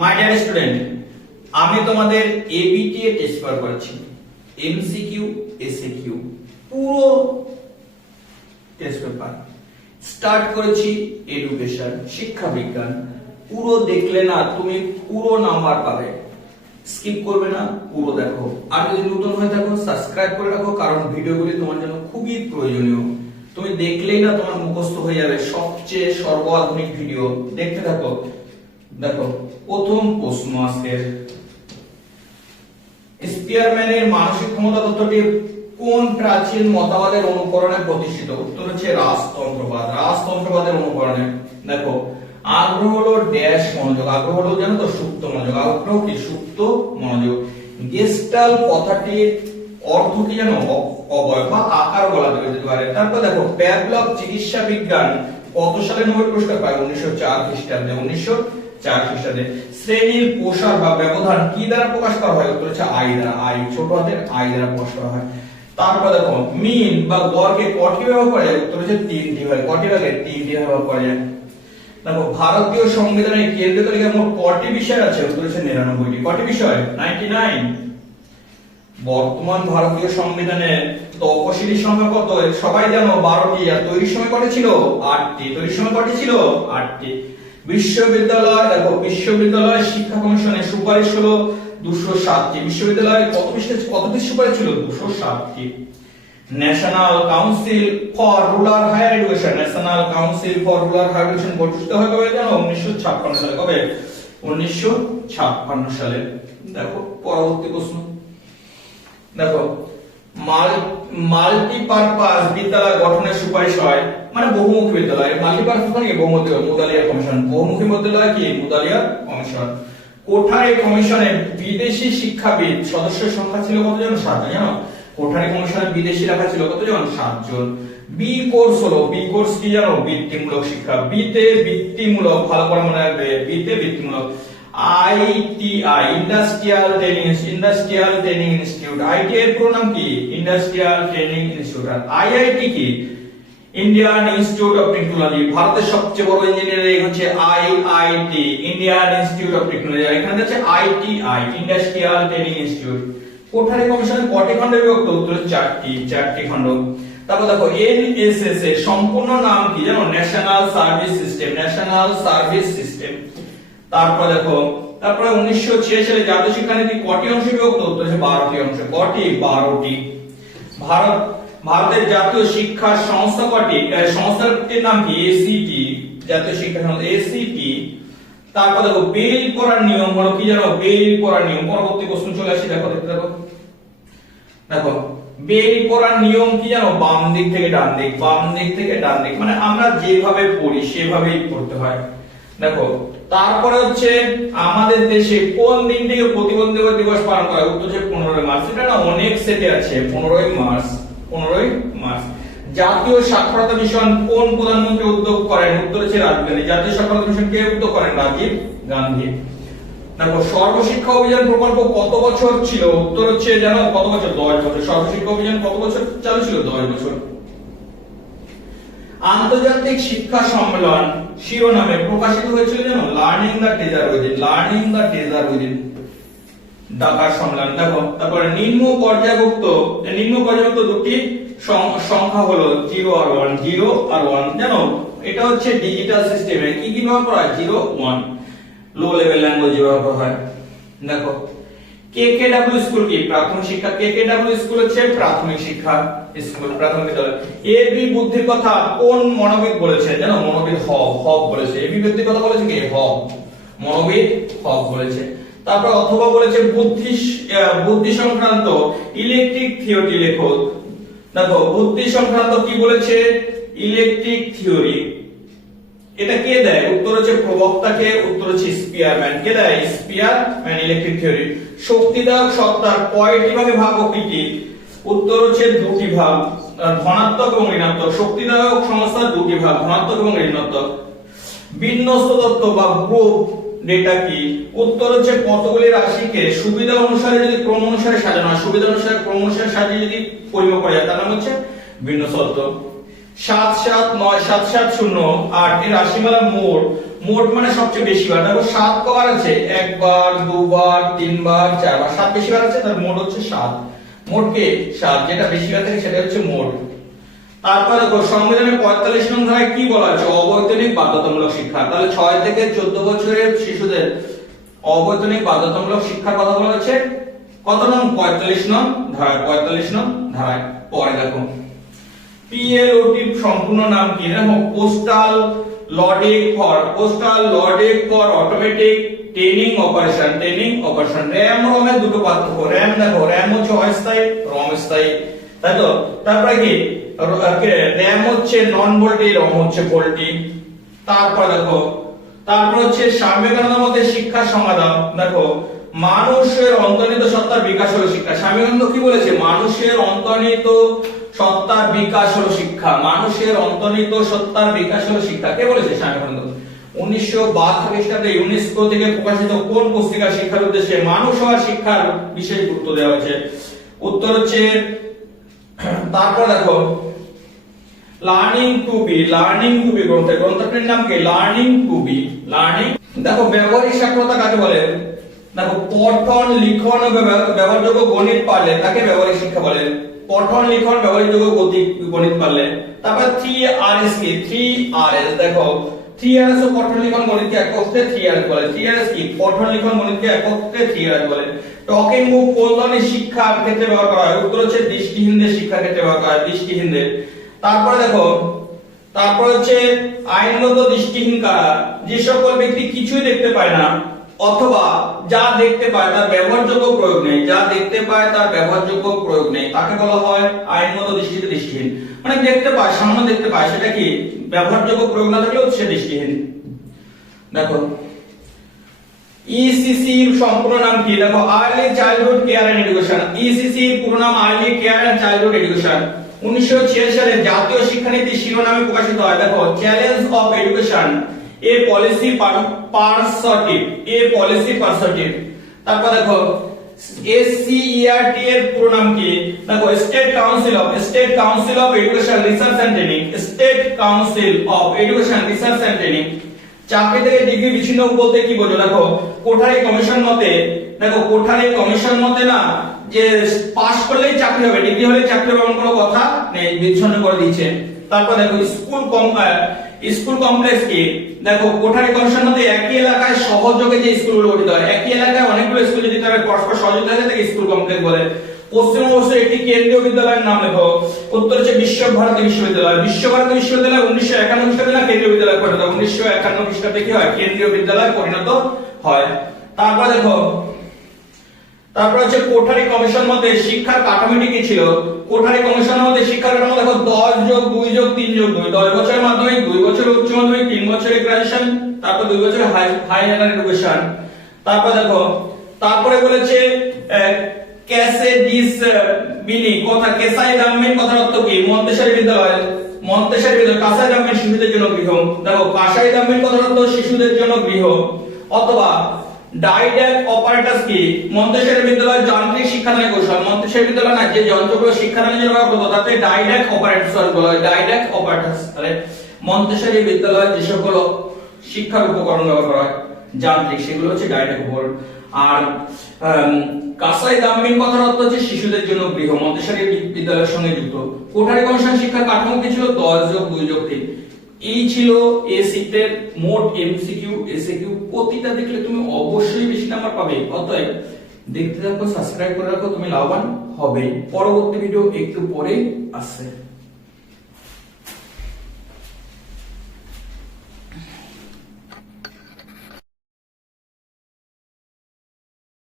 My dear student, আমি তোমাদের ABTA test paper করেছি। এমসিকিউ এসিকিউ পুরো টেস্ট পেপার স্টার্ট করেছি। এডুকেশন শিক্ষা বিজ্ঞান পুরো দেখলে না তুমি পুরো নাম্বার পাবে, স্কিপ করবে না, পুরো দেখো। আর যদি নতুন হয়ে থাকো সাবস্ক্রাইব করে রাখো, কারণ ভিডিওগুলি তোমার জন্য খুবই প্রয়োজনীয়। তুমি দেখলেই না তোমার মুখস্থ হয়ে যাবে সবচেয়ে সর্বাধুনিক ভিডিও। দেখতে থাকো। দেখো প্রথম প্রশ্ন আজকের, স্পিয়ারম্যানের মানসিক ক্ষমতা তত্ত্বটি কোন প্রাচীন মতবাদের অনুকরণে প্রতিষ্ঠিত? উত্তর হচ্ছে রাজতন্ত্রবাদ। রাজতন্ত্রবাদের অনুকরণে। দেখো আগ্রহ হলো ড্যাশ মনোযোগ, আগ্রহ হলো জানো তো সুপ্ত মনোযোগ, আগ্রহ কি সুপ্ত মনোযোগ। গেস্টাল কথাটির অর্থ কি জানো? অবয়ব বা আকার বলা যেতে পারে। তারপর দেখো প্যাভলভ চিকিৎসা বিজ্ঞান কত সালে নোবেল পুরস্কার পায়? 1904 খ্রিস্টাব্দে। 1904 খ্রিস্টাব্দে। শ্রেণীর প্রসার বা ব্যবধান কি দ্বারা প্রকাশ করা হয়? উত্তর হচ্ছে আই দ্বারা। আই ছোট হাতের আই দ্বারা প্রকাশ করা হয়। তারপর দেখো মিন বা গড়কে কটি ভাবে করা যায়? উত্তর হচ্ছে 3টি ভাবে। কটি ভাগে? 3টি ভাবে করা যায়। দেখো ভারতীয় সংবিধানের কেন্দ্রীয় তালিকায় মোট কটি বিষয় আছে? উত্তর হচ্ছে 99টি। কটি বিষয়? 99। বর্তমান ভারতীয় সংবিধানের তফসিলি সংখ্যা কত? সবাই জানো 12টি। আর তৈরির সময় কত ছিল? 8টি। তৈরির সময় কত ছিল? 8টি। বিশ্ববিদ্যালয়, দেখো বিশ্ববিদ্যালয় শিক্ষা কমিশনের সুপারিশ হলো 207টি। বিশ্ববিদ্যালয়ে কত পৃষ্ঠা সুপারিশ ছিল? 207টি। National Council for Rural Higher Education, National Council for Rural Higher Education গঠিত হয় কবে জানো? 1956 সালে। কবে? 1956 সালে। দেখো পরবর্তী প্রশ্ন। দেখো মাল্টিপারপাস বিদ্যালয় গঠনের সুপারিশ হয়, মানে বহুমুখী বিদ্যালয়। মাল্টিপারপাস মানে কি? বহুমুখী। মুদালিয়ার কমিশন। বহুমুখী বিদ্যালয় কি? মুদালিয়ার কমিশন। কোঠারি কমিশনে বিদেশি শিক্ষাবিদ সদস্যের সংখ্যা ছিল কতজন? 7 জন। জানো কোঠারি কমিশনে বিদেশি রাখা ছিল কতজন? 7 জন। বি কোর্স হলো, বি কোর্স কি জানো? বৃত্তিমূলক শিক্ষা। বিতে বৃত্তিমূলক, ভালো করে মনে রাখবে, বিতে বৃত্তিমূলক। ITI Industrial Training Institute. ITI এর পুরো নাম কি? Industrial Training Institute. আর আইআইটি কি? Indian Institute of Technology. ভারতের সবচেয়ে বড় ইঞ্জিনিয়ারিং হচ্ছে IIT, Indian Institute of Technology. এখানে আছে ITI, Industrial Training Institute. Kothari কমিশনের কটি খণ্ডে বিভক্ত? উত্তর 4টি খণ্ড। তারপর দেখো এনএসএস এর সম্পূর্ণ নাম কি জানো? National service system, national service system. তারপর দেখো 1946 সালে জাতীয় শিক্ষানীতি কটি অংশে বিভক্ত? উত্তর হচ্ছে 12টি অংশ। কটি? 12টি। ভারতের জাতীয় শিক্ষা সংস্থা কটি? সংস্থাটির নাম কি? এসিটি, জাতীয় শিক্ষা সংস্থা এসিটি। তারপর দেখো বেল করার নিয়ম হলো কি জানো? বেল করার নিয়ম। পরবর্তী প্রশ্ন চলে আসি। দেখো দেখতে দেখো। দেখো বেল করার নিয়ম কি জানো? বাম দিক থেকে ডান দিক, বাম দিক থেকে ডান দিক, মানে আমরা যেভাবে পড়ি সেভাবেই পড়তে হয়। দেখো তারপরে হচ্ছে আমাদের দেশে কোন দিনটিকে প্রতিবন্ধকতা দিবস পালন করা হয়? উত্তর হচ্ছে 15 মার্চ। এটা না অনেক সেটে আছে। 15 মার্চ, 15 মার্চ। জাতীয় সাক্ষরতা মিশন কোন প্রধানমন্ত্রী উদ্যোগ করেন? উত্তর হচ্ছে রাজীব গান্ধী। জাতীয় সাক্ষরতা মিশন কে উদ্যোগ করেন? রাজীব গান্ধী। দেখো সর্বশিক্ষা অভিযান প্রকল্প কত বছর ছিল? উত্তর হচ্ছে জানো কত বছর? 10 বছর। সর্বশিক্ষা অভিযান কত বছর চালু ছিল? 10 বছর। আন্তর্জাতিক শিক্ষা সম্মেলন শিরোনামে প্রকাশিত হয়েছিল জানো? Learning the treasure within, learning the treasure within, ঢাকার সম্মেলন। দেখো তারপরে নিম্ন পর্যায়ভুক্ত দুটি সংখ্যা হলো 0 আর 1, 0 আর 1। জানো এটা হচ্ছে ডিজিটাল সিস্টেমে কি কি ব্যবহার করা হয়? 0 1 লো লেভেল ল্যাঙ্গুয়েজ ব্যবহার করা হয়। দেখো কেকেডব্লিউ স্কুল কি? প্রাথমিক শিক্ষা। কেকেডব্লিউ স্কুল হচ্ছে প্রাথমিক শিক্ষা স্কুল, প্রাথমিক বিদ্যালয়। এবি বুদ্ধির কথা কোন মনোবিদ বলেছেন? জানো মনোবিদ হব বলেছে। এবি বুদ্ধির কথা বলেছে কে? হব, মনোবিদ হব বলেছে। তারপর অথবা বলেছে বুদ্ধি সংক্রান্ত ইলেকট্রিক থিওরি লেখো। দেখো বুদ্ধি সংক্রান্ত কি বলেছে? Electric theory. এটা কে দেয়? উত্তর হচ্ছে প্রবক্তাকে। উত্তর হচ্ছে স্পিয়ারম্যান। কে দেয়? Spearman electric theory. শক্তিদায়ক সত্তার কয়টি ভাগে ভাগ ও কি কি? উত্তর হচ্ছে 2টি ভাগ, ধনাত্মক এবং ঋণাত্মক। শক্তিদায়ক সংস্থার 2টি ভাগ, ধনাত্মক এবং ঋণাত্মক। বিন্যস্ত তত্ত্ব বা গ্রুপ ডেটা কি? উত্তর হচ্ছে কতগুলি রাশিকে সুবিধা অনুসারে যদি ক্রম অনুসারে সাজানো হয়, সুবিধা অনুসারে ক্রম অনুসারে সাজিয়ে যদি পরিমাপ করা যায় তার নাম হচ্ছে বিন্যস্ত তত্ত্ব। 7 7 9 7 7 0 8 এর রাশিমালা মোট মোট মানে সবচেয়ে বেশি বার। দেখো 7 কবার আছে, একবার, দুবার, তিনবার, চারবার, 7 বেশি বার আছে, তার মোট হচ্ছে 7। মোট কে 7, যেটা বেশি বার থাকে সেটা হচ্ছে মোট। তারপর দেখো সংবিধানের 45 নং ধারায় কি বলা আছে, অবৈতনিক বাধ্যতামূলক শিক্ষা। তাহলে 6 থেকে 14 বছরের শিশুদের অবৈতনিক বাধ্যতামূলক শিক্ষার কথা বলা হচ্ছে কত নং, 45 নং ধারায়, 45 নং ধারায়। পরে দেখো পিএলওটি সম্পূর্ণ নাম কি, দেখো postal logic for automatic training operation, RAM রমের দুটো পার্থক্য। র‍্যাম দেখো, র‍্যাম হচ্ছে অস্থায়ী, রম স্থায়ী, তাই তো। তারপরে কি র‍্যাম হচ্ছে নন ভোল্টি, রম হচ্ছে ভোল্টি। তারপর দেখো, তারপর হচ্ছে স্বামী বিবেকানন্দের মতে শিক্ষার সমাধান। দেখো মানুষের অন্তর্নিহিত সত্তার বিকাশ হলো শিক্ষা। স্বামী বিবেকানন্দ কি বলেছে, মানুষের অন্তর্নিহিত সত্তার বিকাশ হলো শিক্ষা, মানুষের অন্তর্নিহিত সত্তার বিকাশ হলো শিক্ষা। কে বলেছে, স্বামী বিবেকানন্দ। 1972 খ্রিস্টাব্দে ইউনেস্কো থেকে প্রকাশিত কোন পুস্তিকা শিক্ষার উদ্দেশ্যে মানুষ ও শিক্ষার বিশেষ গুরুত্ব দেওয়া হয়েছে? উত্তর হচ্ছে, তারপর দেখো লার্নিং টু বি গ্রন্থটির নাম কি, লার্নিং টু বি। দেখো ব্যবহারিক সাক্ষরতা কাকে বলে, দেখো পঠন লিখন ও ব্যবহারযোগ্য গণিত পারলে তাকে ব্যবহারিক শিক্ষা বলে। পঠন লিখন ব্যবহারযোগ্য গণিত পারলে। তারপর 3Rs কি, 3Rs দেখো 3Rs ও পঠন লিখন গণিতকে এক অর্থে 3Rs বলে। 3Rs কি, পঠন লিখন গণিতকে এক অর্থে 3Rs বলে। টকিং বুক কোন ধরনের শিক্ষার ক্ষেত্রে ব্যবহার করা হয়? উত্তর হচ্ছে দৃষ্টিহীনদের শিক্ষার ক্ষেত্রে ব্যবহার করা হয়, দৃষ্টিহীনদের। তারপরে দেখো, তারপর হচ্ছে আইনগত দৃষ্টিহীন কারা, যে সকল ব্যক্তি কিছুই দেখতে পায় না অথবা যা দেখতে পায় তার ব্যবহারযোগ্য প্রয়োগ নেই, তাকে বলা হয় আইনগত দৃষ্টিতে দৃষ্টিহীন। মানে দেখতে পায়, সামনে দেখতে পায়, সেটা কি ব্যবহারযোগ্য প্রয়োগ না থাকলেও সে দৃষ্টিহীন। দেখো ইসিসি এর সম্পূর্ণ নাম কি, দেখো early childhood care and education. ECC এর পুরো নাম early care and childhood education. 1946 সালে জাতীয় শিক্ষানীতি শিরোনামে প্রকাশিত হয়। দেখো challenge of education, a policy persuasive. তারপর দেখো এসসিইআরটি এর পুরো নাম কি, দেখো State Council of Education Research and Training. চাকরি থেকে ডিগ্রি বিচ্ছিন্ন বলতে কি বোঝো? দেখো কোঠারি কমিশন মতে না যে পাস করলেই চাকরি হবে, ডিগ্রি হলে চাকরি হবে এমন কোনো কথা নেই, বিচ্ছিন্ন করে দিয়েছে। তারপর দেখো স্কুল কমপ্লেক্স কি, দেখো কোঠারি কমিশন মতে একই এলাকায় সহযোগে যে স্কুলগুলো গঠিত হয়, একই এলাকায় অনেকগুলো স্কুল যদি তারা পরস্পর সহযোগিতা থাকে তাকে স্কুল কমপ্লেক্স বলে। পশ্চিমবঙ্গের একটি কেন্দ্রীয় বিদ্যালয়ের নাম লেখো। উত্তর হচ্ছে বিশ্বভারতী বিশ্ববিদ্যালয়। 1951 খ্রিস্টাব্দে না কেন্দ্রীয় বিদ্যালয় পরিণত হয়, 1951 খ্রিস্টাব্দে কি হয়, কেন্দ্রীয় বিদ্যালয় পরিণত হয়। তারপর দেখো, তারপর হচ্ছে কোঠারি কমিশন মতে শিক্ষার কাঠামোটি কি ছিল? কোঠারি কমিশনের মতে শিক্ষার কাঠামো দেখো 10 যোগ 2 যোগ 3 যোগ 2, 10 বছরের মাধ্যমিক, 2 বছরের উচ্চ মাধ্যমিক, 3 বছরের গ্রাজুয়েশন, তারপর 2 বছরের হাইয়ার এডুকেশন। তারপর দেখো, তারপরে বলেছে ক্যাসে ডিস বিনি কথা, কেসাই দাম্মিন কথার অর্থ কি? মন্তেশ্বরী বিদ্যালয়, কাসাই দাম্মিন শিশুদের জন্য গৃহ। দেখো কাসাই দাম্মিন কথার অর্থ শিশুদের জন্য গৃহ। অথবা ডাইড্যাক অপারেটরস কি? মন্তেশ্বরী বিদ্যালয় যান্ত্রিক শিক্ষাদানের কৌশল। মন্তেশ্বরী বিদ্যালয় না যে যন্ত্রগুলো শিক্ষাদানের জন্য ব্যবহার করতো তাতে ডাইড্যাক অপারেটরস বলা হয়, ডাইড্যাক অপারেটরস। তাহলে মন্তেশ্বরী বিদ্যালয় যে সকল শিক্ষার উপকরণ ব্যবহার করা হয় যান্ত্রিক, সেগুলো হচ্ছে ডাইড্যাক উপকরণ। আর কাসাই দাম্মিন কথার অর্থ হচ্ছে শিশুদের জন্য গৃহ, মন্তেশ্বরী বিদ্যালয়ের সঙ্গে যুক্ত। কোঠারি কমিশন শিক্ষার কাঠামো কি ছিল? 10 যোগ 2 যোগ 3। এই ছিল এই শিটের মোট এমসিকিউ এসিকিউ। প্রতিটা দেখলে তুমি অবশ্যই বেশি নাম্বার পাবে, অতএব দেখতে থাকো, সাবস্ক্রাইব করে রাখো, তুমি লাভবান হবে। পরবর্তী ভিডিও একটু পরে আসছে।